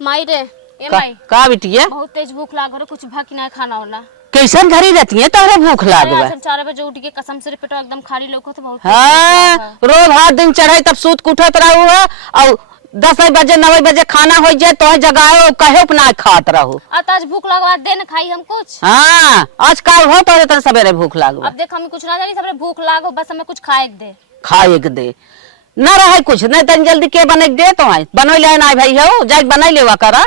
माई रे ए माई का बिटिया बहुत तेज भूख लाग रहा, कुछ भा कि नहीं खाना वाला। कैसन घरी रहती है तोहरे भूख लागबा? 4 बजे उठ के कसम से पेट एकदम खाली लौको तो बहुत। हाँ रोज हाथ दिन चढ़ाई तब सूत उठत रहू है और 10 बजे 9 बजे खाना हो जाए तो जगाओ कहे ना खात रहो। आज भूख लगवा दे न खाई हम कुछ। हाँ आज काल हो तो इतना सवेरे भूख लागबा। अब देख हम कुछ ना जानी सबरे भूख लागो बस हमें कुछ खाए दे। खाए के दे ना रहे कुछ नहीं तन जल्दी के बने दे तो है बनैले ना भाई हो जाए बनाई लेवा करा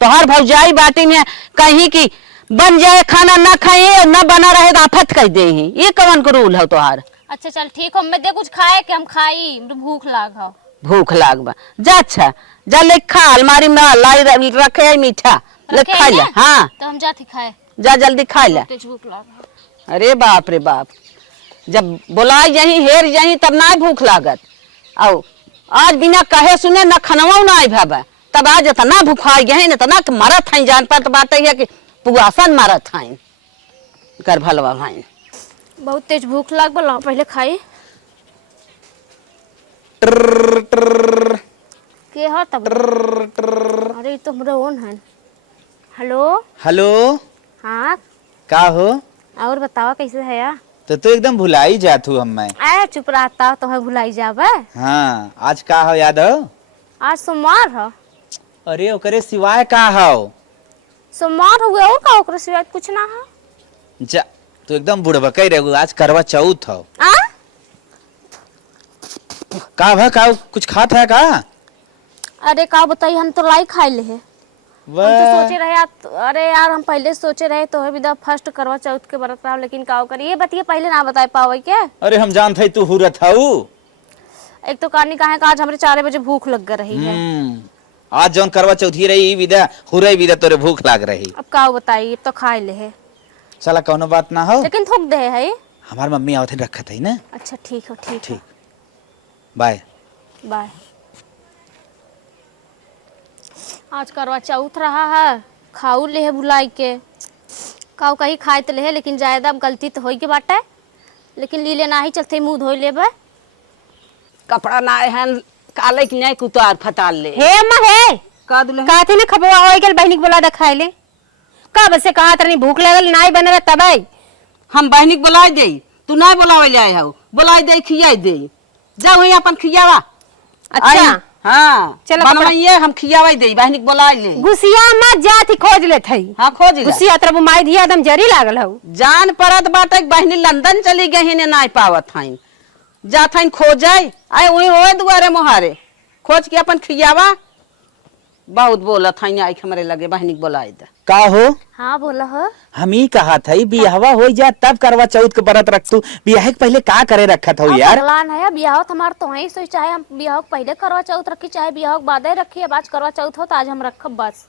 तोहर भौजाई बाटी में कहीं की बन जाए खाना ना खाए और ना बना रहे तो आफत कह दे ही ये कौन का रूल है तोहार? अच्छा चल ठीक हो मैं दे कुछ खाए के हम खाई भूख लाग हो। भूख लागबा जा अच्छा जा ले खा अलमारी में लाई रखे है मीठा ले खा ले। हाँ तो हम जाते खाए जा जल्दी खा ले। भूख लाग। अरे बाप रे बाप जब बुलाई जाही हेर जाही तब ना भूख लागत आओ आज बिना कहे सुने ना खनवा ना आई भाबा तब आज इतना भूखाई गए ना तना मरत हैं जान पर तो बात है कि पुआसन मारत हैं कर भलवा भाई बहुत तेज भूख लाग बला पहले खाई के ह तब। अरे तो हमरा ओन है। हेलो हेलो हाँ का हो? और बताओ कैसे है यार? तो एकदम भुलाई जात हूँ मैं। आए चुप रहता तो है भुलाई जावे। हाँ आज का हो याद हो? आज सोमवार है। अरे ओकरे सिवाय का हो? सोमवार हुए और का ओकरे सिवाय कुछ ना है। जा तू एकदम बुढ़वा कह रहे आज करवा चौथ हो। आ का भा का कुछ खात है का? अरे का बताई हम तो लाई खाई ले है। हम तो सोचे रहे अरे यार हम पहले सोचे रहे तो है विदा फर्स्ट करवा चौथ के व्रत रहा लेकिन का करिए ये बतिए पहले ना बताए पावे के। अरे हम जानते तू हुरत हऊ। एक तो कहानी कहा है कि आज हमारे 4 बजे भूख लग रही है। आज जौन करवा चौथी रही विदा हुरई विदा तोरे भूख लाग रही। अब का बताई तो खाए ले है। चला कौनो बात ना हो लेकिन थूक दे है। हमार मम्मी आवत रखत है ना। अच्छा ठीक हो ठीक ठीक बाय बाय। आज करवा चौथ रहा है खाऊ ले है बुलाई के काऊ कहीं खाए तो ले है लेकिन ज्यादा गलती तो होई के बाटे लेकिन लीले ना ही चलते मुंह धोई लेबे कपड़ा ना है काले की नहीं कुतार फताल ले हे अम्मा हे का दुले का थे ने खबवा होई गेल बहनी के बोला द खाए ले का बस से कहा तनी भूख लगल नाई बन रहा तबई हम बहनी को बुलाई दे तू ना बुलावे ले आए हो बुलाई दे खियाई दे जाओ वही अपन खियावा। अच्छा हाँ चलो बनवाइए हम खियावाई दे बहनी को बुलाई ले। गुसिया मत जाती खोज ले थई। हाँ खोज ले गुसिया तरफ माई दिया एकदम जरी लागल हऊ जान परत बाटे बहनी लंदन चली गई ने ना पावत हईन जात हईन खोजाई आए वही होए दुआरे मोहारे खोज के अपन खियावा। बहुत बोलत हईन आई हमरे लगे बहनी को बुलाई दे। का हो? हाँ बोला हो। हम ही कहा था बियाहवा हो जा तब करवा चौथ के व्रत रख तू बियाह के पहले का करे रखत हो यार? प्लान है बियाह हमार तो वही सोच चाहे हम बियाह पहले करवा चौथ रखी चाहे बियाह बाद रखी अब आज करवा चौथ हो तो आज हम रखब बस।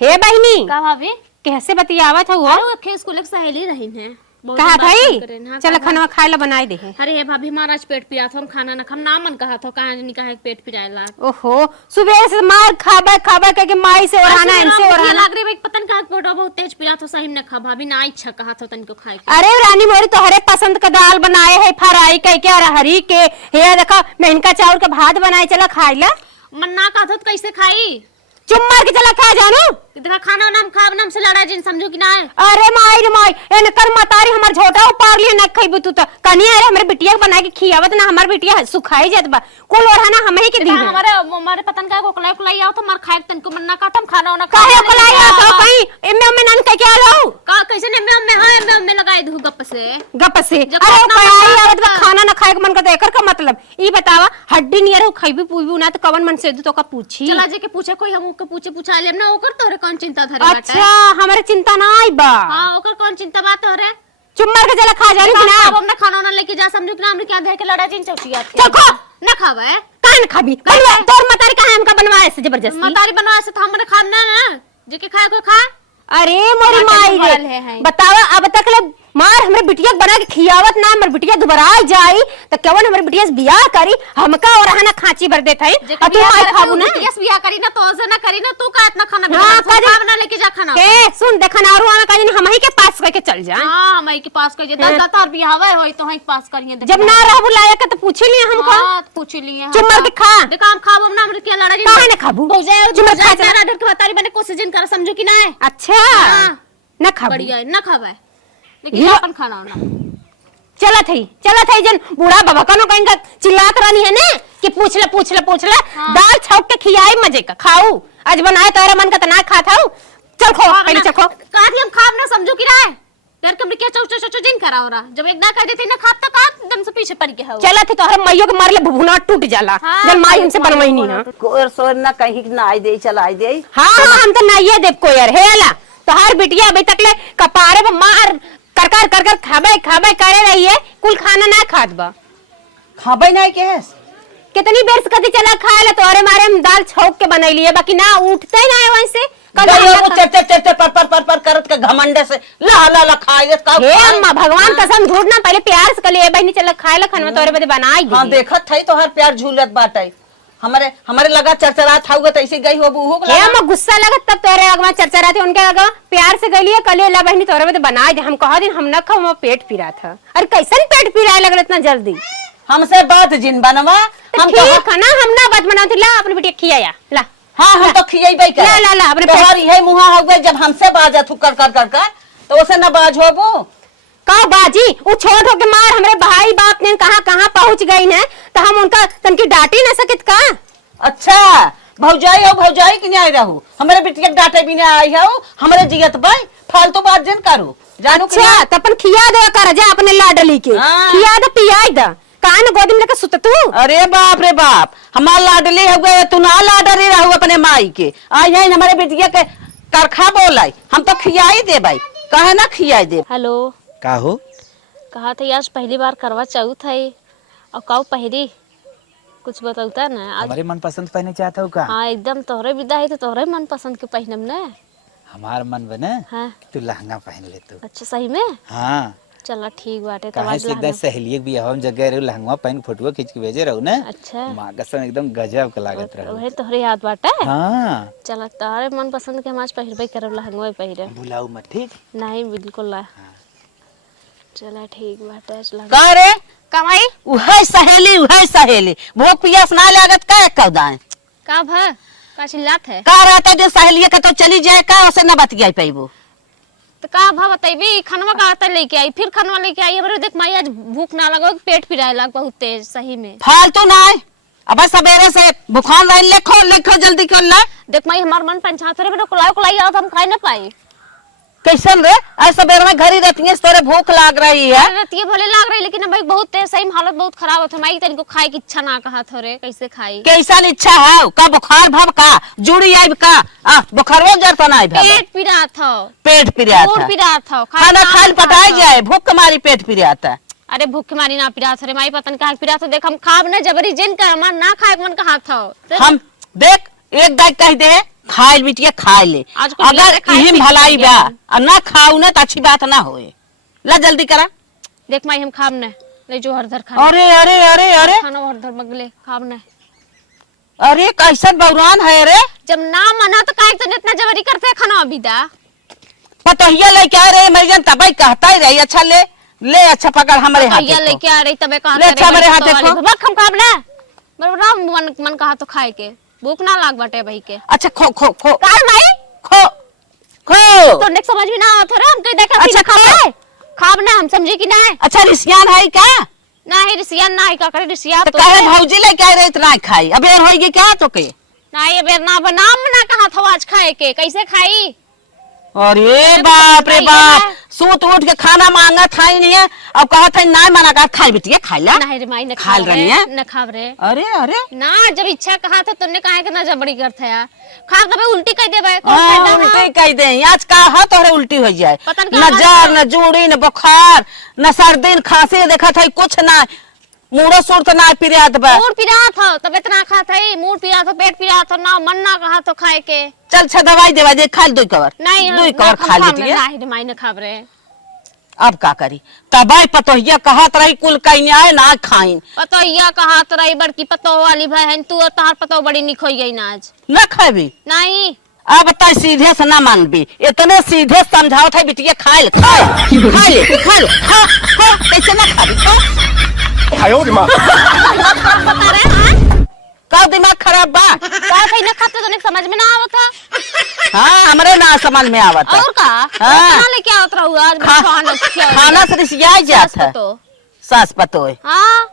हे बहनी का भाभी कैसे बतियावत हो? अरे स्कूल के सहेली रही है कहा थई चल खाना खाए ला बनाई दे। अरे हे भाभी हमारा आज पेट पिया था हम खाना ना हम ना मन कहा था कहां नहीं कहा पेट पिराएला। ओहो सुबह से मार खाबा खाबा के माई से ओढ़ाना इनसे ओढ़ाना लग रही पतन का पेट बहुत तेज पिया था सही में खा भाभी ना इच्छा कहा था तनको खाए। अरे रानी मोरी तो हरे पसंद का दाल बनाए है फ्राई कह के और हरी के हे देखा मेहनका चावल का भात बनाए चला खाई ला। मन ना कहा था तो कैसे खाई? चुप मार के चला खा जानो देखा खाना नाम खाब नाम से लड़ा जिन समझो कि ना है। अरे माई रे माई एन कर मतारी हमर झोटा उपार लिए न खइबू तू त कनिया रे हमरे बिटिया बना के खियावत ना हमर बिटिया सुखाई जात बा कुल ओढ़ाना हम ही के दी हमारे पतन का कोकला कोलाई आओ तो मार खाए तन को मन ना का तुम खाना ना काहे कोलाई आ तो कहीं एमे में नन के क्या लो का कैसे ने में हां में लगाई दू गप से अरे कोई आवत बा खाना ना खाए के मन का एकर का मतलब ई बतावा हड्डी नियर हो खइबू पूबू ना तो कवन मन से तो का पूछी चला जे के पूछे कोई हम के पूछा लेब ना ओकर तोरे कौन चिंता धरे बाटे। अच्छा हमारे चिंता ना आई बा। हां ओकर कौन चिंता बात हो रे? चुप मार के चला खा जानी कि ना अब हम ना खाना ना लेके जा समझो कि ना हमरे क्या देख के लड़ा जिन चौटिया थे चल खा ना खावे कान खाबी बनवा तोर मतारी का हमका बनवाए से जबरदस्ती मतारी बनवाए से तो हमरे खाना ना जे के खाए को खा। अरे मोरी माई रे बतावा अब तक ले मार हमरे बिटिया बना के खियावत ना हमर बिटिया दोबारा जाई त केवन हमरे बिटिया से बियाह करी हमका और हना खांची भर देत है तू माई खाबू ना बिटिया से बियाह करी ना तो से ना करी ना, तू का इतना खाना हाँ, बना लेके जा खाना। ए सुन देखा ना, और वहां का हम ही के पास करके चल जा। हां हम ही के पास कर जे 10 तार भी हवे होई तो हम पास करिए। जब ना रह बुलाया के तो पूछ लिए हमको। हां पूछ लिए चुम्मा के खा देख हम खाब हम ना हमरे के लड़ा जी काहे ना खाबू भौजाई चुम्मा खा ना डर के बतारी बने कोशिश जिन कर समझो कि ना है। अच्छा ना खाबू बढ़िया ना खावे लेकिन अपन खाना ना चलत है जन बूढ़ा बाबा कनो कहीं चिल्लात रहनी है ना कि पूछ ले दाल छौक के खियाई मजे का खाऊ आज बनाए तोरा मन का तना खा थाऊ। चल खो पहले चल खो काठी हम खाब ना समझो कि ना है डर के क्या चौ जिन करा हो रहा जब एक ना कह देते ना खाब तो का एकदम से पीछे पड़ के हो चलत है तोहर मैयो के मारले भुभुना टूट जाला जल माई हमसे बनवई नहीं है कोर सोर ना कहीं ना आई दे चलाई दे। हां हम तो नाइए देव को यार हेला तोहर बिटिया अभी तक ले कपारे पे मार कर खाबे करे रही है कुल खाना ना खात बा खाबे नहीं के है कितनी देर से कदी चला खाए ला तोरे मारे हम दाल छौक के बनैली है बाकी ना उठते ही ना है वहीं से चर पर करत के घमंडे से ला खाए का हे अम्मा भगवान कसम झूठ ना पहले प्यार से कले बहनी चला खाए ला खाना तोरे बदे बनाई दी। हां देखत थई तो हर प्यार झूलत बाटे हमारे लगा चरचरात हाउगा त ऐसे गई होबू हो हे अम्मा गुस्सा लगत तब तोरे अगवा चरचराते उनके अगवा प्यार से गली है कले ला बहनी तोरे बदे बनाई दे हम कहा दिन हम न खाओ हम पेट पीरा था अरे कैसन पेट पीराए लगल इतना जल्दी हमसे बात जिन बनवा हम ठीक खाना हम ना बात बनाती ला अपनी बिटिया खियाया ला हां हम तो खियैबे कर ला अपने तोहर यही मुहा होगे जब हमसे बाजत कर तो उसे ना बाज होबू का बाजी वो छोट होके मार हमरे भाई बाप ने कहां पहुंच गई है तो हम उनका तनकी डांटी ना सकित का। अच्छा भौजाई कि नहीं रहू हमारे बिटिया डांटे भी नहीं आई हो हमारे जियत भाई फालतू बात जन करू जानू अच्छा त अपन खिया दे कर जा अपने लाडली के खिया दे पियाई द कान गोदी में लेके सुत तू। अरे बाप हमार लाडली हो गए तू ना लाडली रहू अपने माई के आई है हमारे बिटिया के करखा बोलाई हम तो खियाई दे भाई कहे ना खियाई दे। हेलो का हो कहा था आज पहली बार करवा चौथ है और काऊ पहरी कुछ बताता ना आज हमारे मन पसंद पहने चाहता हूँ का। हाँ एकदम तोहरे विदा है तो तोहरे मन पसंद के पहनम ना। हमार मन बने हाँ तू लहंगा पहन ले तू। अच्छा सही में हाँ चला ठीक बाटे तो कहे आज से एकदम सहेलिए भी हम जगह रहू लहंगा पहन फोटो खींच के भेजे रहू ना। अच्छा माँ कसम एकदम गजब का लागत रहू। वही तोहरे याद बाटे हाँ चला तोहरे मन पसंद के हम आज पहिरबे करब लहंगा पहिरे बुलाऊ मत ठीक। नहीं बिल्कुल ला चला ठीक बाटे आज लहंगा का रे कमाई उहे सहेली भूख पियास ना लागत का कौदाए का भा का चिल्लात है का रहता जो सहेलिया के तो चली जाए का उसे ना बतियाई पैबू तो का भा बताइबी खनवा का आता लेके आई फिर खनवा लेके आई हमरे देख माई आज भूख ना लगो पेट पिराए लग बहुत तेज सही में फालतू ना अब सवेरे से बुखार रही लिखो जल्दी कर ला। देख माई हमार मन पंचायत रे बेटा कुलाई आओ तो हम खाए ना पाई कैसन रे आज सवेरे में घर ही रहती है तोरे भूख लाग रही है। रतिये भले लाग रही लेकिन भाई बहुत तेज सही में हालत बहुत खराब होत है माई तनिको खाए की इच्छा ना कहा थोरे कैसे खाई कैसन इच्छा है का बुखार भव का जुड़ी आइब का बुखारो जरता ना आइब पेट पिरा था पेट पिरा पेट था पिरा था खाना खाल पटाई जाए भूख के मारी पेट पिरा था। अरे भूख मारी ना पिरा थरे माई पतन का पिरा तो देख हम खाब ना जबरी जिन कर मन ना खाए मन कहा था हम देख एक दाई कह दे खाए बिटिया खाए ले अगर इहिम भलाई बा और ना खाऊ ना तो अच्छी बात ना होए ला जल्दी करा। देख माई हम खाब ना ले जो हरधर खाना अरे खाना हरधर मगले खाब ना अरे कैसन बौरान है रे जब ना मना तो काहे तो इतना जबरी करते खाना अभी दा पतोहिया लेके आ रहे मरियन तबई कहता ही रही अच्छा ले अच्छा पकड़ हमारे हाथ भैया लेके आ रही तबे कहां ले अच्छा हमारे हाथ देखो भक हम खाब ना बराबर मन कहा तो खाए के भूख ना लाग बाटे भाई के अच्छा खो कार माई खो तो नेक्स्ट समझ में ना आवत रे हम कह देखा अच्छा खाब ना हम समझे कि ना अच्छा रिसियान है का ना है रिसिया ना है का करे रिसिया तो कहे भौजी ले कह रहे इतना खाई अब यार होगी क्या तो के ना ये बेर ना बनाम ना कहा था आज खाए के कैसे खाई अरे बाप रे बाप सूत उठ के खाना मांगा था ही नहीं है अब कहा था ना मना कर खाई बिटिया खाई ला नहीं रे माई न खा रही है न खाव रे अरे ना जब इच्छा कहा था तुमने कहा कि ना जबड़ी करता है खा के उल्टी कह देबे उल्टी कह दे आज का है तोरे उल्टी हो जाए पतन न जार न जूड़ी न बुखार न सर्दी न खांसी देखा था कुछ ना मूड़ो सुरत ना पिरात बा मूड पिरा था तब इतना खा था मूड पिरा था पेट पिरा था ना मन ना कहा तो खाए के चल अच्छा दवाई देवा दे खा दो कवर नहीं दो कवर खा लीजिए नहीं माई न खाब रे अब का करी तबाई पतोहिया कहत रही कुल कहीं आए ना खाइन पतोहिया कहा तो रही बड़की पतो वाली बहन तू और तहार पतो बड़ी निक हो गई ना आज न खाबी नहीं। अब बता सीधे से ना मानबी इतने सीधे समझाओ था बिटिया खा ले खा ले खा लो खा खा कैसे ना खाबी खा बता रहे हैं का दिमाग खराब बा का कहीं ना खाते तो नहीं समझ में ना आवत था। हाँ हमरे ना समझ में आवत है। और का हाँ। खाना लेके आवत रहू आज खाना से रिसिया जात है तो सास पतोय हां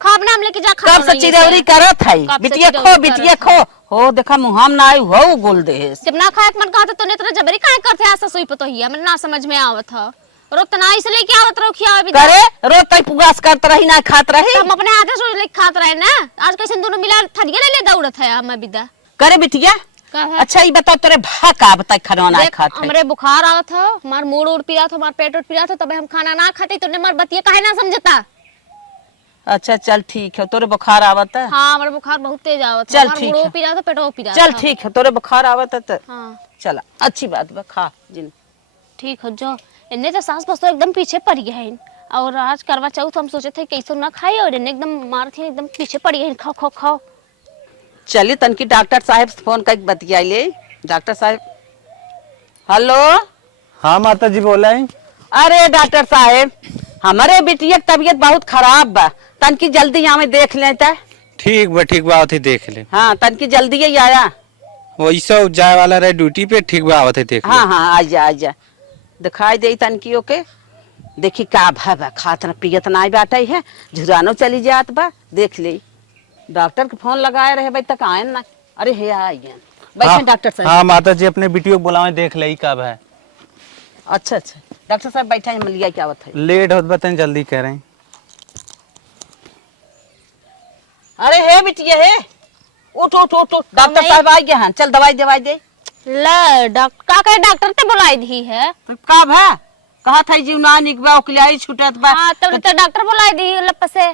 खाब नाम लेके जा खा कब से चिरौरी करत है कब से बिटिया चिरौरी खो बिटिया खो हो देखा मुहाम ना आई हो गोल दे जब ना खाए मन कहत तो ने तरह जबरी काहे करथे ऐसा सोई पतोहिया मन ना समझ में आवत ह रोत ना इसलिए लेके आवत रहू खिया भी करे रोज तई पुगास करत रही ना खात रही हम अपने हाथे से लेके खात रहे ना आज कैसे दोनों मिला थरिया ले दौड़त है हम बिदा करे बिटिया का है अच्छा ये बताओ तेरे भा का बता खाना ना देख, खात है हमरे बुखार आवत ह हमार मूड उड़ पिया था हमार पेट उड़ पिया था तबे हम खाना ना खाते तो ने मार बतिया काहे ना समझता। अच्छा चल ठीक है तोरे बुखार आवत है हां हमारे बुखार बहुत तेज आवत चल, हमार ठीक मूड है। पिया था पेटो पिया चल ठीक है तोरे बुखार आवत है तो हां चला अच्छी बात बा खा जिन ठीक है जो इन्ने तो सास बस तो एकदम पीछे पड़ गया है और आज करवा चौथ हम सोचे थे कैसे ना खाए और इन्ने एकदम मार थे एकदम पीछे पड़ गए खाओ खाओ खाओ। चलिए तनकी डॉक्टर साहब से फोन करके बतिया ले डॉक्टर साहब हेलो हाँ माता जी बोला है। अरे डॉक्टर साहब हमारे बिटिया की तबीयत बहुत खराब बा तनकी जल्दी यहाँ में देख लेता ठीक बा आवत है देख ले। हाँ तनकी जल्दी ही आया वैसा जाए वाला रहे ड्यूटी पे ठीक बा आवत है देख ले। हाँ हाँ आजा दिखाई दे तनकियों के देखी का भा खात न पियत ना बाटे है झुरानो चली जात बा देख ले डॉक्टर के फोन लगाए रहे भाई तक आए ना अरे हे आइए बैठे डॉक्टर साहब। हाँ माता जी अपने बिटियो को बुलावे देख ले कब है। अच्छा डॉक्टर साहब बैठे हैं मलिया क्या बात है लेट होत बताएं जल्दी कह रहे हैं। अरे हे बिटिया हे उठ डॉक्टर साहब आ गए हैं चल दवाई दे ले डॉक्टर का कहे डॉक्टर ते बुलाई दी है का भा कहा था जीवना निकबा ओकलाई छुटत बा हां तब तो डॉक्टर बुलाई दी लप से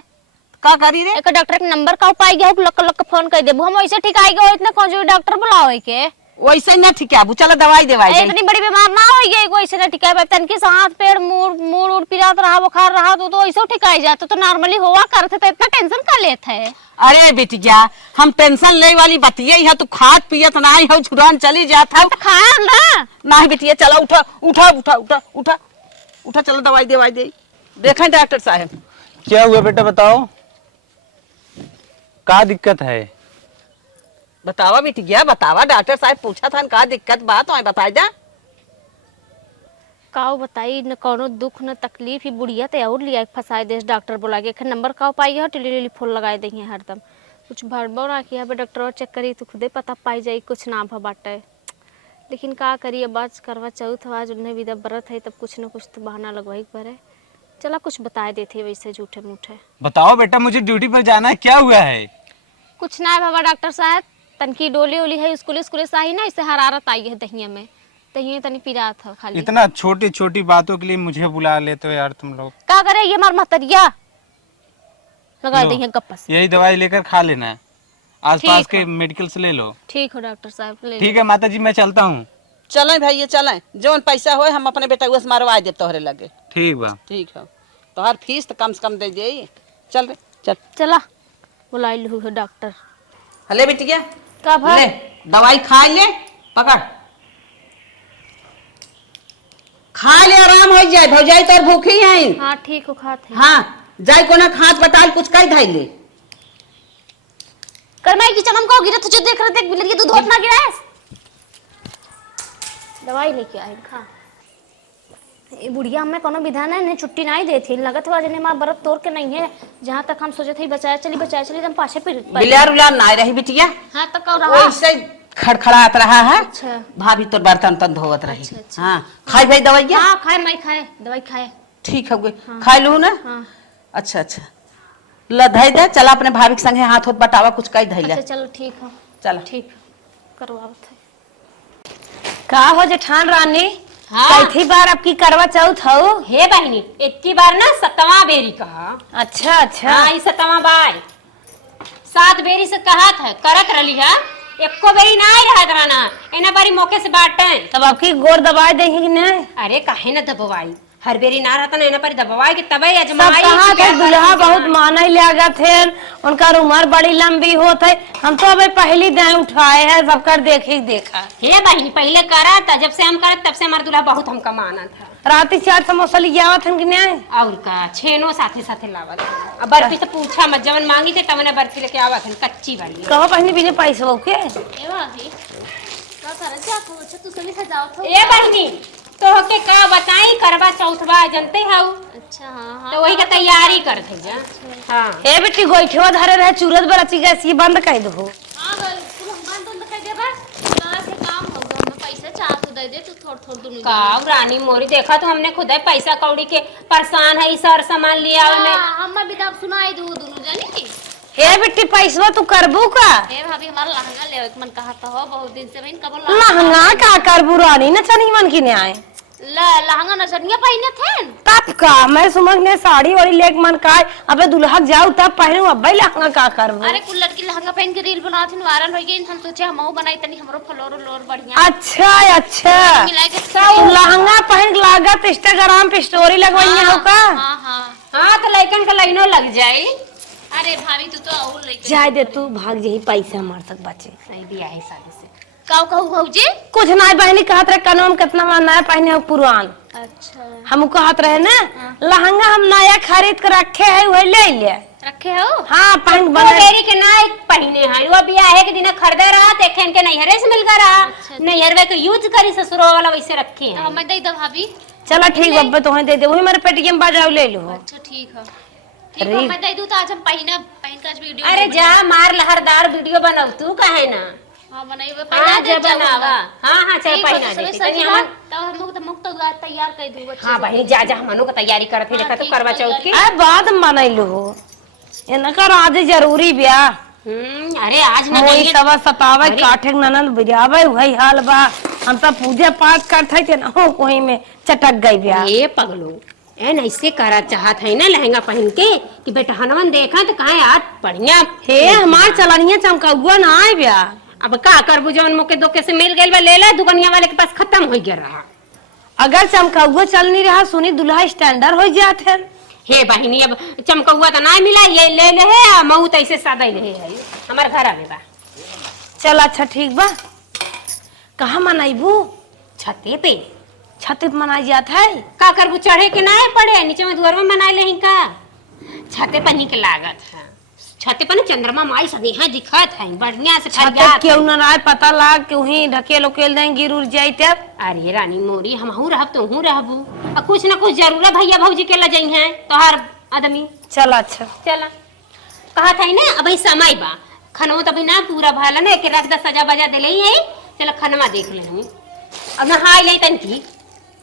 का करी रे एक डॉक्टर के नंबर का पाई गया लक फोन कर देबो हम वैसे ठीक आई गए इतना कौन जो डॉक्टर बुलावे के वैसे ना ठीक है चलो दवाई देवाई दे इतनी बड़ी बीमार ना हो गई कोई से ना ठीक है तनकी हाथ पैर मूड उड़ पिरात रहा बुखार रहा तो ऐसे ठिकाई जाता तो नॉर्मली हुआ करते तो इतना टेंशन का लेते है। अरे बिटिया हम टेंशन ले वाली बतिये है तू खात पियत ना हो छुरान चली जाता तो खाया ना नहीं बिटिया चलो उठा चलो दवाई दे देखें डॉक्टर साहब क्या हुआ बेटा बताओ का दिक्कत है। बतावा बिटिया बतावा डॉक्टर साहब पूछा था का दिक्कत बात है बता जा काओ बताई न कोनो दुख न तकलीफ ही बुढ़िया ते और लिया फसाए देश डॉक्टर बुला के नंबर काओ पाई है टेली फोन लगाए दी है हरदम कुछ भड़बड़ ना किया डॉक्टर चेक करी तो खुदे पता पाई जाई कुछ ना भ बाटे लेकिन का करिए बात करवा चौथ आज उन्हें विदा बरत है तब कुछ न कुछ तो बहाना लगवाई पड़े चला कुछ बता देते वैसे झूठे मूठे। बताओ बेटा मुझे ड्यूटी पर जाना है क्या हुआ है। कुछ ना है बाबा डॉक्टर साहब तनकी डोली ओली है स्कूल से आई ना इससे हरारत आई है दहिया में दहिया तनी पिरा था खाली इतना छोटी छोटी बातों के लिए मुझे बुला लेते हो यार तुम लोग। का करे ये मार महतरिया लगा लो, दहिया गप्पस यही दवाई लेकर खा लेना है आसपास ठीक के है। मेडिकल से ले लो। ठीक हो डॉक्टर साहब ले ठीक है माता जी मैं चलता हूँ। चलें भाई ये चलें जोन पैसा हो हम अपने बेटा को मारवा दे तोहरे लगे ठीक बा ठीक है तोहर फीस तो कम से कम दे दे चल रे चल चला बुलाई लू है डॉक्टर हले बिटिया का भर ले दवाई खा ले पकड़ खा ले आराम हो जाए भौजाई तोर भूखी है हाँ ठीक हो खाते हैं। हाँ जाय कोना खास बटाल कुछ कई धाई ले करमाई की चमन को गिरत तुझे देख रहे देख बिलर के दूध होत ना गिरा है दवाई लेके आए खा ये बुढ़िया हमें कोनो विधान है ने छुट्टी नहीं देती लगत हुआ जने मां बरत तोड़ के नहीं है जहां तक हम सोचे थे बचाया चली एकदम पाछे फिर बिलार उलार ना रही बिटिया हां तक और रहा ओइसे खड़खड़ात रहा है अच्छा भाभी तोर बर्तन तन धोवत रही अच्छा, अच्छा। हाँ खाई भाई दवाइया हां खाए मैं खाए दवाई खाए ठीक है खाई लू ना हां अच्छा ल धई दे चला अपने भाभी के संगे हाथ होत बटावा कुछ कई धई ले अच्छा चलो ठीक है चल ठीक करवावत है का हो जेठान रानी हाँ। कैथी बार आपकी करवा चौथ हो। हे बहनी इतकी बार ना सतवा बेरी कहा अच्छा अच्छा हाँ ई सतवा बार 7 बेरी से कहा था करत रही है एको बेरी ना आई रहा ना एना बारी मौके से बाटे तब आपकी गोर दबाए देंगे कि नहीं। अरे काहे ना दबवाई हर बेरी ना रहता ना पर दबावा के तबे सब अजमाई कहा थे दुल्हा बहुत माने लगा थे, उनका उम्र बड़ी लंबी होत है। हम तो अभी पहली दिन उठाए हैं, सबका देखे देखा। हे बहनी पहले करा था, जब से हम करत तब से हमार दूल्हा बहुत हमका माना था। राती 4 समोसा ले आवत हन कि नहीं? और का छेनो साथे साथे लावत। अब बर्फी से पूछा मत, जवन मांगी थे तवने बर्फी लेके आवत हन, कच्ची वाली। कहो पहले बिना पैसा के ए भाभी का करत जा को तू सभी सजाओ तो ए बहनी तो होके का बताई करवा चौथवा जनते हाउ। अच्छा हां तो वही का तैयारी करत है जा। हां ए बेटी गोइठवा धरे रहे चूरत बरची गैस ये बंद कर दो। हां गल तू हम बंद कर दे बस ना से काम होगा, हमें पैसे चाह तो दे दे तू थोड़ दुनु का रानी मोरी देखा तो हमने खुद पैसा कौड़ी के परेशान है, सर सामान लिया में। हम भी तब सुनाई दू दुनु जानी। हे बेटी पैसा तू करबू का? ए भाभी हमारा लहंगा ले मन कहा था हो बहुत दिन से बहन कब लहंगा का करबू रानी न चनी मन की ने आए लहंगा नजरिया पहने थे तब का मैं सुमक ने साड़ी वाड़ी लेक मन का अबे दुल्हा जाऊ तब पहनू अब्बे लहंगा का करबू। अरे कुल लड़की लहंगा पहन के रील बनात थी वायरल हो गई, हम सोचे हमहू बनाई तनी हमरो फ्लोर लोर बढ़िया अच्छा अच्छा मिला के तू लहंगा पहन के लागत इंस्टाग्राम पे स्टोरी लगवाई हो का? हां हां हां तो लइकन का लाइनो लग जाई। अरे भाभी तू तो और लेके जाय दे तू भाग जही पैसा मार सक बचे सही दिया है शादी से। काऊ कहू भौजी। कुछ ना बहनी कहत रहे कनों में कितना मन नया पहने हो पुरान। अच्छा हम कहत रहे ना लहंगा हम नया खरीद के रखे है वही ले ले रखे हो। हाँ पहन वो बने डेरी के ना एक पहने हैं, वो ब्याह के दिन खरीदा रहा देखे के नैहरे से मिल कर रहा। अच्छा। नैहर के यूज करी ससुरो वाला वैसे रखे हैं। हमें दे दो भाभी। चलो ठीक बब्बे तो दे दे वही मेरे पेटीएम बाजाओ ले लो। अच्छा ठीक है ठीक है मैं दे दूं तो आज हम पहन का वीडियो। अरे जा मार लहरदार वीडियो बनाऊ तू कहे ना। हां बनाइए हाँ पहना दे बनावा। हाँ हाँ चल पहना दे तनी हम। तब हम लोग तो मुक्त तैयार कर दूंगा। हाँ बहनी जा जा हमनो का तैयारी करत है, देखा तो करवा चौथ की। अरे बाद में बनैलो हो इनका आज जरूरी ब्याह अरे आज ना मोई तवा सतावे काठे ननद बिरावे वही हाल बा। हम तो पूजा पाठ करते थे ना हो कोई में चटक गई ब्याह। ये पगलो एन ऐसे करा चाहत है ना लहंगा पहन के कि बेटा हनवन देखा तो कहे आज बढ़िया हे हमार चलनिया चमकाउआ ना आए ब्याह। अब का करबू जवन मोके दोके से मिल गइल बा ले ले दुकनिया वाले के पास खत्म हो गया रहा। अगर चमकाउआ चल नहीं रहा सुनी दुल्हा स्टैंडर्ड हो जात है। हे बहिनी अब चमकौआ तो ना मिला ये ले ले है मऊ तो ऐसे सादा ही है हमार घर आवे बा। चल अच्छा ठीक बा कहाँ मनाइबू? छते पे। छते पे मनाई जात है का करबू चढ़े के ना पड़े नीचे में दुआर में मना ले का। छते पर निक लागत है, छते पर ना चंद्रमा माई सदी है दिखत है बढ़िया से छते फरियात क्यों ना राय पता लाग के वहीं ढकेल उकेल दें गिर उड़ जाई तब। अरे रानी मोरी हम हूँ रहब तो हूँ रहबू और कुछ ना कुछ जरूर भैया भौजी के ला जाई हैं तो हर आदमी। चल अच्छा चला कहा था ना अभी समय बा खनवा तभी ना पूरा भाला ना के रख द सजा बजा दे ले चला खनवा देख ले अब नहा ले तन की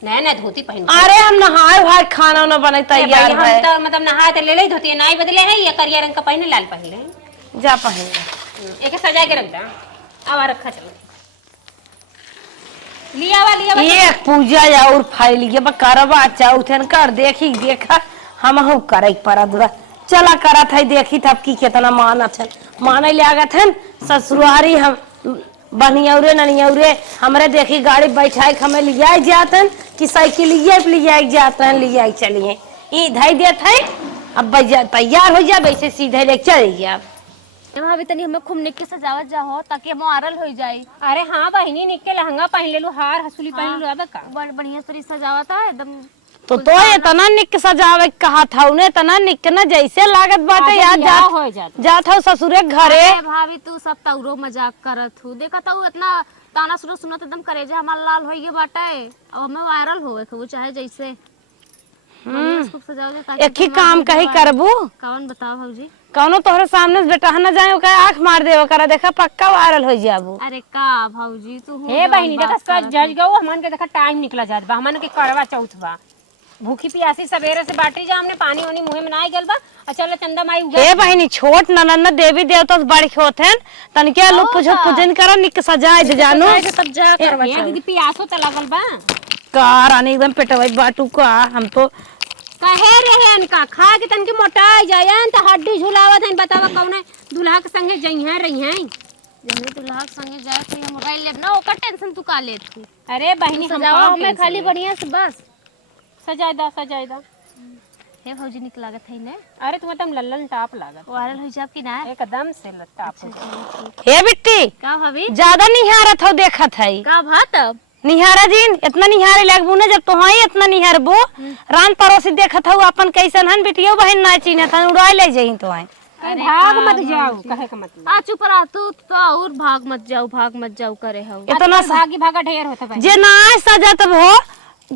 नया नया धोती पहन। अरे हम नहाए भाई खाना ना बने तैयार हम है। तो मतलब नहा तो ले ले धोती नाई बदले है ये करिया रंग का पहने लाल पहले जा पहन एक सजा के रख दा अब रखा चलो लिया ये पूजा या और फाइल ये करवा चौथन कर देखी देखा हम हूँ करे परा दूरा चला करा था देखी तब की कितना माना छन माने लागत हन ससुरारी हम बनियौरे ननियौरे हमरे देखी गाड़ी बैठाए हमें लिया जातन कि साइकिल लिया जातन लिया चलिए ई धई देत है अब तैयार हो जा वैसे सीधे ले चल जा। भाभी तनी हमें खूब निक के सजावट जा हो ताकि हम वायरल हो जाए। अरे हाँ बहनी निक के लहंगा पहन ले लो हार हसुली पहन लो अब का बढ़िया से सजावट है एकदम। तो इतना निक सजावे कहा था उन्हें इतना निक न जैसे लागत बाटे याद हो जात हो ससुरे घरे। भाभी तू सब तौरो मजाक करत हूँ देखा तू इतना ताना सुनो सुनत एकदम करेजा हमारा लाल हो गए बाटे अब हमें वायरल होवे वो चाहे जैसे खूब सजाओगे ताकि एक ही काम कही करबू कौन बताओ भौजी। कौनो तोहरे सामने से बेटा न जाए ओकरा आंख मार दे ओकरा देखा पक्का वायरल हो जाबू। अरे का भौजी तू हे बहनी देखा सच जज गओ हमन के देखा टाइम निकला जात बा हमन के करवा चौथ बा भूखी प्यासी सवेरे से बाटी जा हमने पानी वानी मुंह में ना गल बा और चलो चंदा माई उगा। हे बहनी छोट ननन देवी देवता से बड़ होथन तनके लुक पूजन करो निक सजाए दे जानू सब जा करवा ये दीदी प्यासो त लागल बा का रानी एकदम पेटवा बाटू का हम तो कहे रहे अनका खा के तन के मोटा जायन त हड्डी झुलावत हन बतावा कौन दूल्हा के संगे जई हैं रही हैं जब दूल्हा के संगे जाए तो मोबाइल लेब ना ओकर टेंशन तू का लेत तू। अरे बहनी सजावा हमें खाली बढ़िया से बस सजायदा हे भौजी निक लागत है ने। अरे तुम एकदम लल्लन टाप लागत वायरल हो जाब कि ना। एकदम से टाप हो हे बिट्टी का भाभी ज्यादा निहारत हो देखत है का भात अब निहारा जीन इतना निहारे लगबू ना जब तो ही इतना निहारबो रान पड़ोसी देखत हो अपन कैसन हन बिटियो बहन ना चिन्हत हन उड़ाई ले जही तो है भाग मत जाओ कहे का मतलब आ चुप रहा तू तो और भाग मत जाऊ करे हो। इतना भागी भागा ढेर होता भाई जे ना सजत हो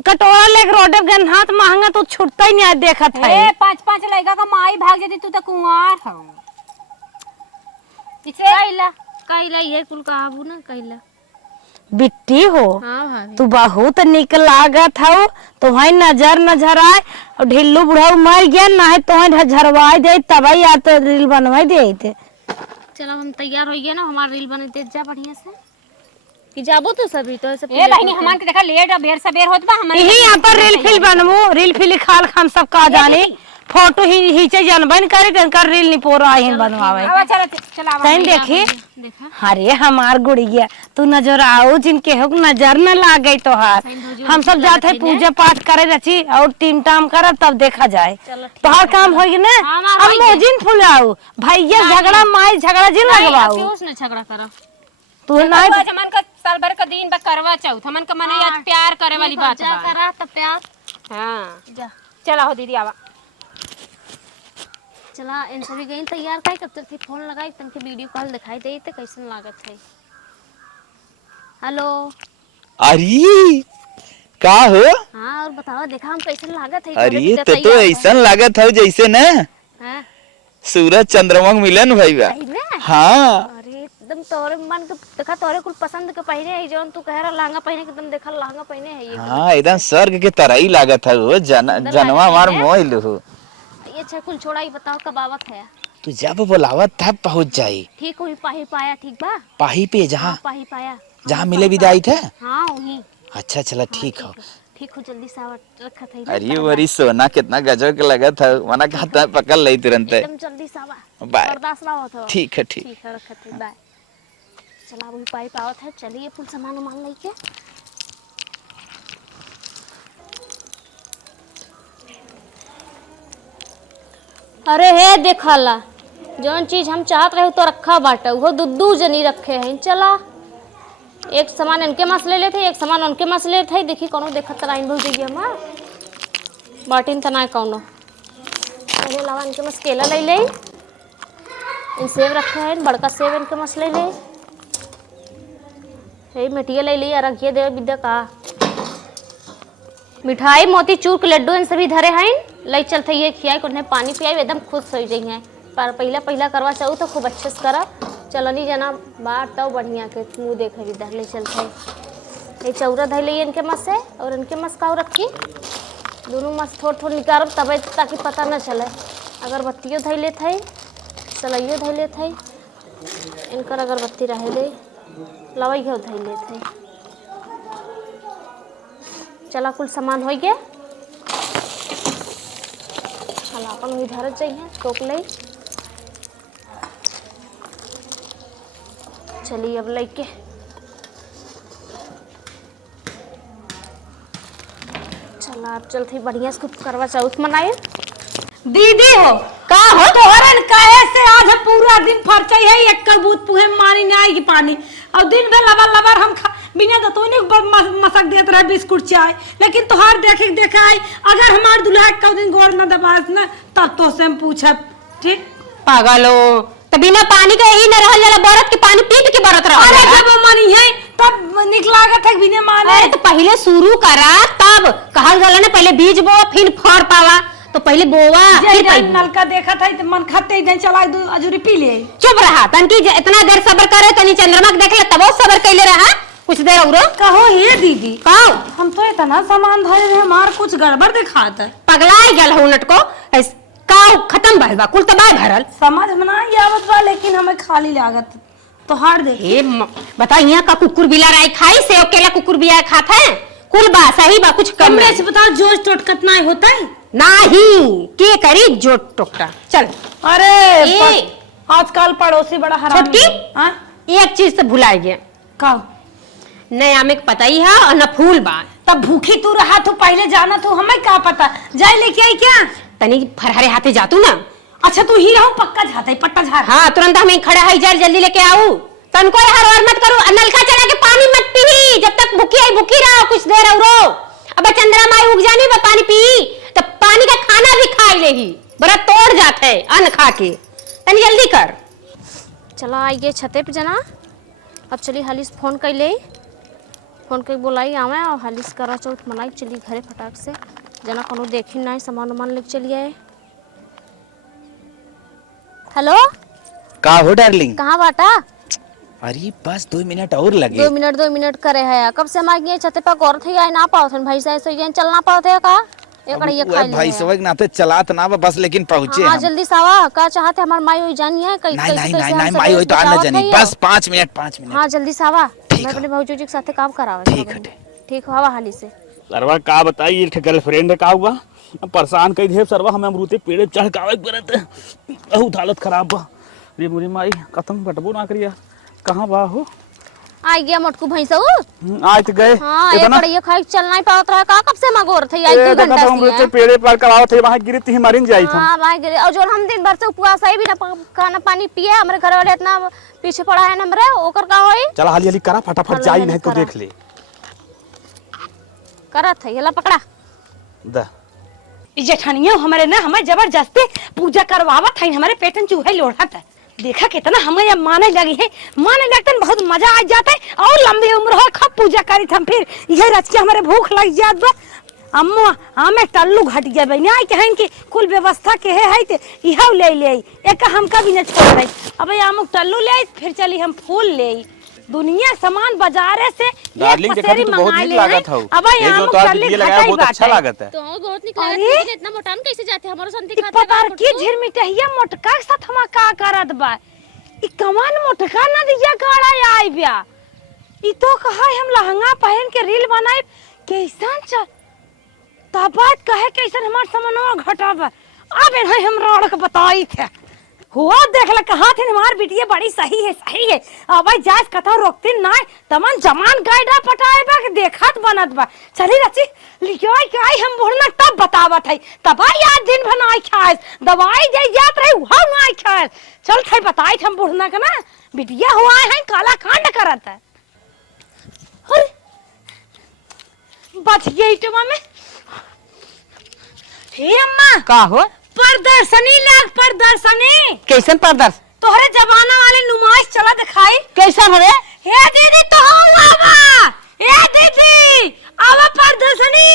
कटोरा लेके रोडे गन हाथ महंगा तो छुटता ही नहीं देखत है ए 5-5 लड़का का माई भाग जाती तू तो कुंवार हो कैला ये कुल कहाबू ना कैला। बिट्टी हो हाँ भाभी तू बहुत निक लागत हो तुम्हारी नजर नजर आए और ढिल्लू बुढ़ाऊ मर गया ना है तुम्हें झरवाई दे तब या तो रील बनवाई दे चलो हम तैयार हो गए ना हमारा रील बने दे जा बढ़िया से कि जाबो तो सभी तो ऐसे ए बहनी हमान के देखा लेट अब बेर सबेर होत बा हमन यही यहाँ पर रील फिल बनवो रील फिल खाल हम सब का जाने फोटो ही खींचे जनबन करे कर रील नहीं पोरा ही बनवावे चल चला तैन देखी देखा अरे हमार गुड़िया तू नजर आओ जिनके हो नजर न लागे तोहार हम सब जाते पूजा पाठ करे रची और तीन टाइम करब तब देखा जाए तोहार काम होगी ना अब मोजिन फुलाऊ भैया झगड़ा माई झगड़ा जिन लगवाऊ क्यों उसने झगड़ा करा तू ना हमन का साल भर का दिन बा करवा चौथ हमन का मन आज प्यार करे वाली बात जा बा करा तब प्यार हां जा चला हो दीदी आवा चला इन सभी गई तैयार काई कब तक फोन लगाई तनके वीडियो कॉल दिखाई दे ते कैसन लागत है। हेलो अरे का हो हाँ और बताओ देखा हम कैसन लागत है। अरे तो ऐसा लागत हो जैसे ना हां सूरज चंद्रमा के मिलन भाई बा। सही में हाँ अरे एकदम तोरे मन के देखा तोरे कुल पसंद के पहने है जौन तू कह रहा लहंगा पहने के एकदम देखा लहंगा पहने है ये हाँ एकदम स्वर्ग के तरह ही लागत है वो जनवा हमार मोइल हो। ये अच्छा कुल छोड़ा ही बताओ कब आवत है। तू जब बुलावत तब पहुंच जाई ठीक हुई पाही पाया ठीक बा पाही पे जहाँ पाही पाया जहाँ मिले विदाई थे। हाँ वही अच्छा चला ठीक हो। ठीक हो जल्दी सावट रखत है अरे वरी सोना कितना गजब के लगत है वना कहता है पकड़ ली तुरंत एकदम जल्दी सावा बाय। बर्दाश्त ना होत हो ठीक है ठीक। ठीक है रखत है बाय। चला वही पाई पावत है चलिए फुल सामान मान लेके अरे हे देखला जौन चीज हम चाहत रहे तो रखा बाटा वो दुद्दू जनी रखे हैं। चला एक सामान इनके मस ले लेते एक सामान उनके मस ले लेते देखी कोनो देखत राइन भूल जाइए हम बाटिन तना कोनो पहले लावा इनके मस केला ले ले इन सेब रखे हैं बड़का सेब इनके मस ले ले हे मिठिया ले ली रखिए देव विद्या का मिठाई मोती चूर के लड्डू इन सभी धरे हैं ले चलते ये खियाई को पानी पियाई एकदम खुश हो जाइए पर पहला करवा चाहूँ तो खूब अच्छे से करा चलो नहीं जाना बाहर तब बढ़िया के मुँह देखे इधर ले चलते ये चौरा धर लिए इनके मस है और इनके मस का रखी दोनों मस थोड़ा निकारब तब ताकि पता न चले अगरबत्तियों धर लेते है सलाइयो धर लेते है इनकर अगरबत्ती रहे दे लवैयो धर लेते है। चला कुल सामान हो गया अपन वही धरत चाहिए टोक ले चलिए अब लेके चला अब चलते बढ़िया से करवा चौथ मनाए। दीदी हो का हो तोहरन काहे से आज पूरा दिन फरचई है एक कबूत पुहे मारी नहीं आएगी पानी और दिन भर लबर लबर हम बिना तो तोने मसक देत रहे बिस्कुट चाय लेकिन तोहार देखे देखा आई अगर हमार दुल्हा का दिन गोर न दबास ना तब तो से हम पूछब ठीक पागलो तो बिना पानी का यही न रहल जाला बरत के पानी पीट के बरत रहल अरे जब मनी है तब निक लागत है बिना माने अरे तो पहले शुरू करा तब कहल जाला ना पहले बीज बो फिर फर पावा तो पहले बोवा फिर नलका देखा था तो मन खाते दिन चला दो अजूरी पी ले चुप रहा तनकी इतना देर सब्र करे तनी चंद्रमा के देख ले तब सब्र कैले रहा कुछ देर और कहो ये दीदी कहो हम तो इतना सामान धरे रहे हमार कुछ गड़बड़ दिखाता है पगलाई गल हो नटको काऊ खत्म भइल बा कुल तबाय भरल समझ में ना आवत बा लेकिन हमें खाली लागत तो हार दे ए बता यहाँ का कुकुर बिला राई खाई से अकेला कुकुर बिया खाता है कुल बा सही बा कुछ कम कमरे से बताओ जोश टोट कितना होता है नहीं के करी जोट टोकरा चल अरे आजकल पड़ोसी बड़ा हरामी छोटकी हां एक चीज से भुला गया का न आमे के पता ही है और न फूल बा तब भूखी तू रहा तू पहले जाना तू हमें क्या पता जाए लेके आई क्या तनी फरहरे हाथे जातू ना। अच्छा तू ही रहू पक्का झाता है पट्टा झाड़ हाँ तुरंत हमें खड़ा है जल जल्दी लेके आओ। तनको हर और मत करो, नलका चला के पानी मत पी जब तक भूखी आई भूखी रहो कुछ देर और रो। अब चंद्रा माई उग जानी पानी पी तो पानी का खाना भी खा लेगी, बड़ा तोड़ जाते है अन्न खा के। तनी जल्दी कर। चला आइए छते पे जना। अब चली हालिस फोन कर ले, फोन कर बोलाई आवे और हालिस करा चौथ मनाई चली घरे फटाक से जना कोनो देखी नहीं सामान उमान लेके चलिए। हेलो का हो डार्लिंग? कहाँ बाटा? अरे बस 2 मिनट और लगे। 2 मिनट करे है कब से हमारे छते पे गौर थे आई ना पाओ थे भाई से चलना पाओ थे का एक ये खा भाई सबक नाते चलात ना बस लेकिन पहुंचे हाँ हम। जल्दी सावा का चाहते हमार माई होई जानी है कई नहीं माई होई तो आना जानी बस 5 मिनट। हाँ जल्दी सावा ठीक मैं है। अपने भौजी के साथे काम करावे ठीक है। ठीक हवा हाली से। सरवा का बताई ये गर्लफ्रेंड का हुआ परेशान कई दे सरवा हमें अमरूते पेड़े चढ़ कावे परत बहुत हालत खराब बा रे मोरी माई कतम बटबो ना करिया कहां बा हो आई गया मोटकू भैंसा आज तो गए हाँ ये कड़िया खाई चल नहीं पावत रहा का कब से मगोर थे आई 2 घंटा अमरूते से पेड़े पर कराओ थे वहां गिरी थी मरिन जाई था। हां भाई गिरे और जो हम दिन भर से उपवास है भी ना खाना पानी पिए हमरे घर वाले इतना पीछे पड़ा है नंबर ओकर का होई चल हाली हाली करा फटाफट जाई नहीं तो देख ले करत है येला पकड़ा द जेठानिया हमारे ना हमें जबरदस्ती पूजा करवावत है हमारे पेटन चूहे लोढ़त है देखा कितना हमें अब माने लगी है माने लगता है बहुत मजा आ जाता है और लंबी उम्र हो खूब पूजा करी हम फिर ये रच के हमारे भूख लग जात बा अम्मा हमें टल्लू घट गया बहनी आई कहन की कुल व्यवस्था के है ते इहा ले एक हम कभी न छोड़ रही अब अमुक टल्लू ले फिर चली हम फूल ले दुनिया सामान बाजारे से डार्लिंग देखा तो बहुत नीक लागत हौ। अब ये जो तो आज ये लगाया बहुत अच्छा लागत है। तो बहुत निकला अरे! है इतना मोटान कैसे जाते हमारो संति खाते पतार की झिरमिटहिया मोटका के साथ हम का करत बा ई कमान मोटका ना दिया गाड़ा आई बिया ई तो कहा हम लहंगा पहन के रील बनाई कैसन च तबात कहे कैसन हमार समनवा घटब अब नहीं हम रोड के बताई थे हुआ देख ल कहां थे हमार बिटिया बड़ी सही है अब जास कथा रोकती ना तमन जमान गाइडा पटाए बा के देखत बनत बा चली रची लियोई के आई हम बोलना तब बतावत है तब याद दिन भर ना खाए दवाई दे जात रही वहां ना खाए चल थे बताई हम बोलना के ना बिटिया हुआ है काला कांड करत है अरे बच गई तो में हे अम्मा का हो? प्रदर्शनी लाग प्रदर्शनी कैसन प्रदर्शन? तोहरे जमाना वाले नुमाइश चला दिखाई कैसन हो रे? हे दीदी तो आवा हे दीदी आवा प्रदर्शनी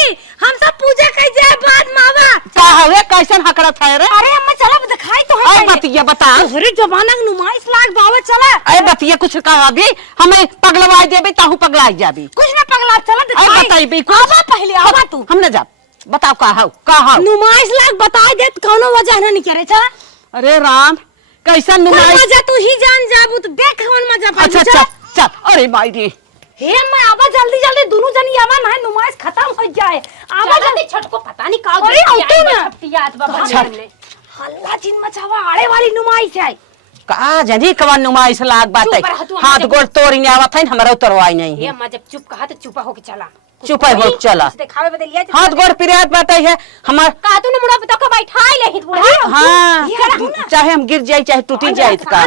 हम सब पूजा कर जाए बाद में आवा का हवे कैसन हकरत है रे? अरे अम्मा चला दिखाई तो अरे है बतिया बता। तोहरे जमाना के नुमाइश लाग बावे चला अरे बतिया कुछ कहा भी हमें पगलवाई देबे ताहू पगलाई जाबी। कुछ ना पगला चला अरे दिखाई बताई भी आवा पहले आवा तू हम न जा बताओ का हो नुमाइश लाग बता दे कौनो वजह ना नहीं करे चला अरे राम कैसन नुमाइश? मजा तू ही जान जाबू तो देख कौन मजा पाई अच्छा चल चल अरे भाई रे हे अम्मा आवा जल्दी जल्दी दोनों जनी आवा ना नुमाइश खत्म हो जाए आवा जल्दी छटको पता नहीं का अरे औतो ना याद बाबा हल्ला जिन मचावा आड़े वाली नुमाइश है का जनी कवन नुमाइश लाग बात है चुप रह तू, हाथ हमसे- गोड़ तोड़ी ने आवत है हमरा उतरवाई नहीं ये है। अम्मा जब चुप कहा तो चुपा होके चला चुप हो चला दिखावे बदलिया हाथ गोड़ पिरात बात है हमार का तू ने मुड़ा पे तो बैठा ही नहीं बुढ़ा हाँ चाहे हम गिर जाए चाहे टूटी जाए तो का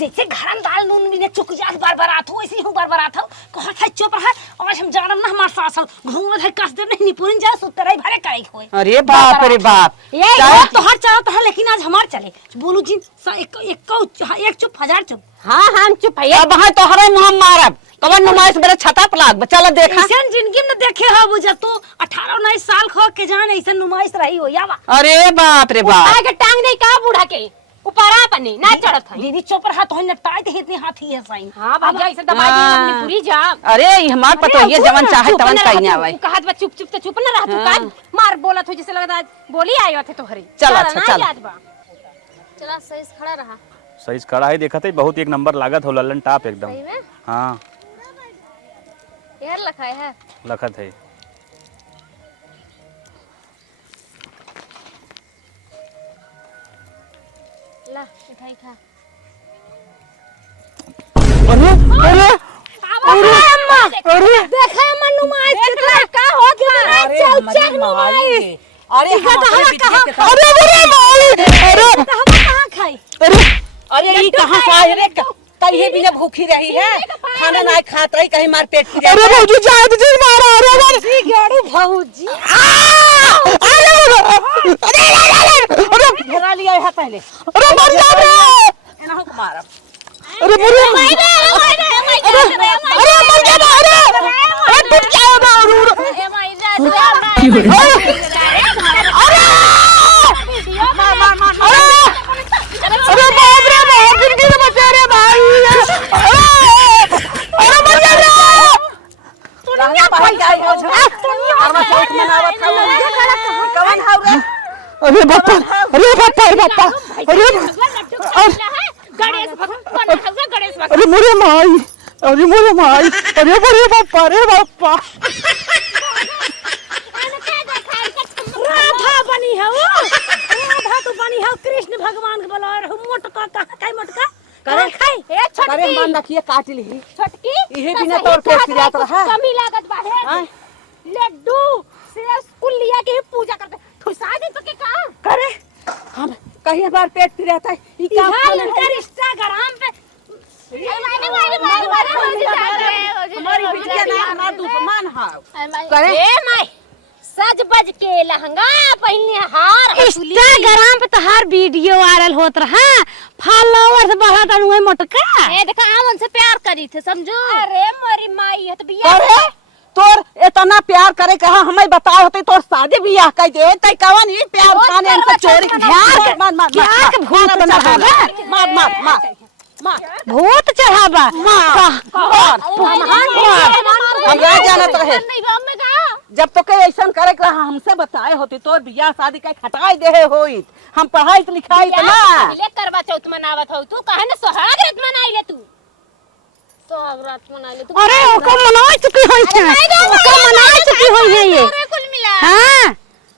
जैसे घरन दाल नून भी ने चुक जात बरबरात हो ऐसे हूं बरबरात हो कहत है चुप रह और हम जानम ना हमार सास घूंघट है कस दे नहीं निपुण जा सुतराई भरे करे होए अरे बाप रे बाप ये चाहे- तो हर चलत है लेकिन आज हमार चले बोलू जी एक चुप हजार चुप हां हम चुप है अब है तोहरे मुंह मारब कवन नुमाइश मेरे छता पर लाग चल देखा ऐसन जिंदगी में देखे हो बुझा तू 18 19 साल खो के जान ऐसन नुमाइश रही हो यावा अरे बाप रे बाप आगे टांग नहीं का बूढ़ा के ऊपरा पने ना चढ़त है दीदी चुप रहा तो नटाई दे इतनी हाथी है साईं हां भैया ऐसे दबाई दे अपनी पूरी जा अरे ई हमार पतो ये जवन चाहे तवन कहीं आवे कहत बा चुप चुप तो चुप ना रह तू का मार बोला तू जैसे लगता बोली आयो थे तोहरी चल अच्छा चल चला सही से खड़ा रहा सही खड़ा है देखा थे बहुत एक नंबर लागत हो ललन टॉप एकदम। सही में हाँ यार लखाए है लखत है ला मिठाई खा अरे अरे अरे अम्मा अरे देखा अम्मा नुमाइश कितना अरे हम अपने बिटिया के तरफ- अरे कहाँ खाई अरे ये कहाँ से आए रे कहीं बिना भूखी रही है खाना ना खात रही कहीं मार पेट की अरे भौजी जाए तो जी मारा अरे गाड़ू भौजी घेरा लिया है पहले अरे मर जा रे एना को मारा अरे अरे मर जा अरे टूट जाएगा अरे बाप रे बाप जिंदगी से बचा रे भाई अरे मर जा रे दुनिया भाई जाए हम चौक मनावत कवन हाउ रे अरे बापा अरे बापा अरे बापा अरे अरे मोरे माई अरे मोरे माई अरे बड़े बापा अरे बापा राधा बनी है वो राधा तो बनी है कृष्ण भगवान के बोला रहो मोटका काय मोटका करे खाई ए करे मान रखिए काट ली छोटकी इहे बिना तौर पे फिरात रहा कमी लागत बाहे लड्डू से स्कूल लिया के पूजा करते ठुसा दे तो के का करे हम कहीं बार पेट फिराता है ई काम इनका इंस्टाग्राम पे हमारी बिटिया ना हमार दुश्मन है करे ए माई सज बज के लहंगा पहनने हार इंस्टाग्राम पे तो हर वीडियो वायरल होत रहा फॉलोअर्स बढ़त अनुए मोटका ए देखा हम उनसे प्यार करी थे समझो। अरे मोरी माई है तो बिया करे तोर इतना प्यार करे कहा हमें बताओ होते तोर शादी बियाह कह दे तई कवन ई प्यार खाने से चोरी ध्यान मार मार क्या के भूत बना है मार मार मार मार भूत चढ़ावा हम या जानत रहे जब तो के ऐसा करे के रहा हमसे बताए होती तोर बियाह शादी का खटाई दे होई हम पढ़ाई लिखाई त ना ले करवा चौथ मनावत हो तू कहे ना सोहाग रात मनाई ले तू सोहाग रात मना ले अरे ओको मनाई चुकी होई है ओको मनाई चुकी होई है ये कुल मिला हां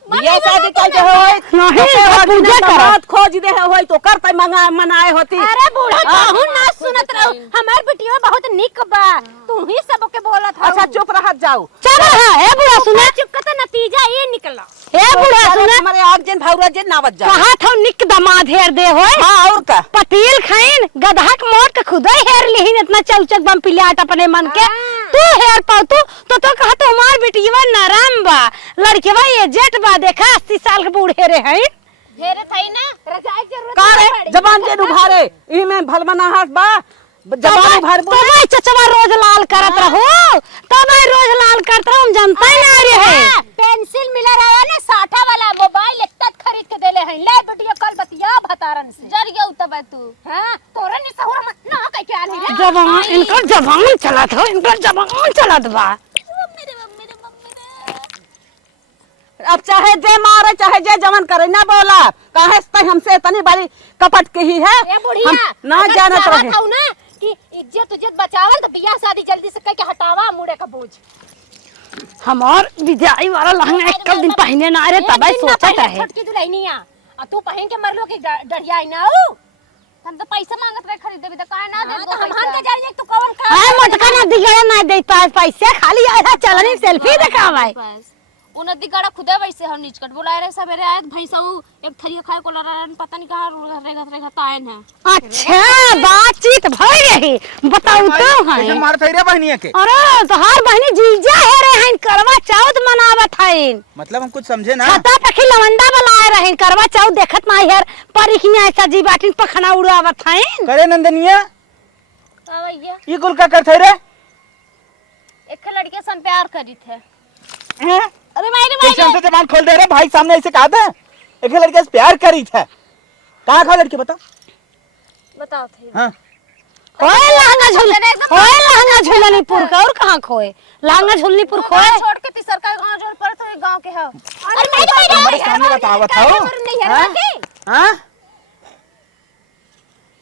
बियाह शादी का जो होई नहीं पूजा कर बात खोज दे होई तो करते मंगा मनाए होती अरे बूढ़ा कहूं ना सुनत रहो हमार बिटिया बहुत निक बा तू ही सबके बोलत हो अच्छा चुप रह जाओ चल रहा है बूढ़ा सुना चुप का नतीजा ये निकला ए बूढ़ा सुना हमारे आग जन भावरा जन नावत जा कहा था निक दमाद हेर दे होए हां और का पतील खाइन गधा के मोट के खुदा हेर लेहिन इतना चलचक बम पिलाट अपने मन के तू हेर पाऊ तो कहा तो हमार बिटिया नरम बा लड़केवा ये जेट बा देखा 80 साल के बूढ़े रे हैं ढेरे थई ना रजाई जरूरत का रे जबान जे उभारे ई में भलमनाहट बा जबान उभार बोल तब चचवा रोज लाल करत रहो तब रोज लाल करत रहो हम जानता ही ना रे है पेंसिल मिला रहा ना 60 वाला मोबाइल एक तक खरीद के देले हैं ले बिटिया कल बतिया भतारन से जर गया तब तू हां तोरा नि सहुरा मत ना कह के आल है जवान इनका जवान चलत हो इनका जवान चलत बा अब चाहे जे मारे चाहे जे जमन करे ना बोला काहे से हमसे इतनी बड़ी कपट की ही है ए बुढ़िया हम ना जानत रहे था ना कि इज्जत बचावल तो बियाह शादी जल्दी से कह के हटावा मुड़े का बोझ हमार विदाई वाला लहंगा एक दिन पहने ना रे तब सोचत है छोटकी दुल्हनिया आ तू पहन के मरलो के डरिया ना हम तो पैसा मांगत रहे खरीदे भी तो काहे ना दे दो हम के जाने तू कौन का हां मटका ना दिगड़ा ना दे पैसे खाली आया चलनी सेल्फी दिखावाई उन दिगाड़ा खुदा वैसे हम नीचकट बुलाए रहे सवेरे आए भैंसा एक थरिया खाए को लड़न पता नहीं कहां रेगा तायन है। अच्छा बातचीत भई रही बताऊ तो है कैसे मार थई रे बहनिया के अरे तोहार बहनी जीजा है रे हन करवा चौथ मनावत हइन मतलब हम कुछ समझे ना छता पखी लवंडा बुलाए रहे करवा चौथ देखत माई हर परिखिया ऐसा जी बाटिन पखना उड़ावत हइन करे नंदनिया भैया ये कुल का कर थई रे एक लड़के से हम प्यार करी थे हैं? अरे मायने कैसे हमसे जबान खोल दे रहे भाई सामने ऐसे कहा था एक लड़के से प्यार करी था कहाँ खा लड़के बता बताओ थे हाँ ओए लहंगा झूलनीपुर का और कहां खोए लहंगा झूलनीपुर खोए छोड़ के तीसर का गांव जोड़ पर तो गांव के है। हमारे सामने बतावा था हाँ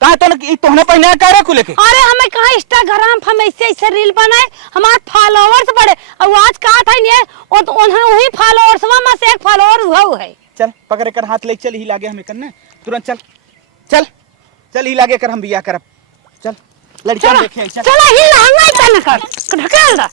कहा तोहने पहले क्या कुल के अरे हमें कहा इंस्टाग्राम हम ऐसे रील बनाए हमारे फॉलोअर्स बढ़े और आज कहा था नहीं और तो उन्हें वही फॉलोअर्स में से एक फॉलोअर हुआ है चल पकड़ कर हाथ ले चल ही लागे हमें करने तुरंत चल चल चल ही लागे कर हम बिया करब चल लड़कियां देखे चल चला ही लहंगा चल कर ढकेल दा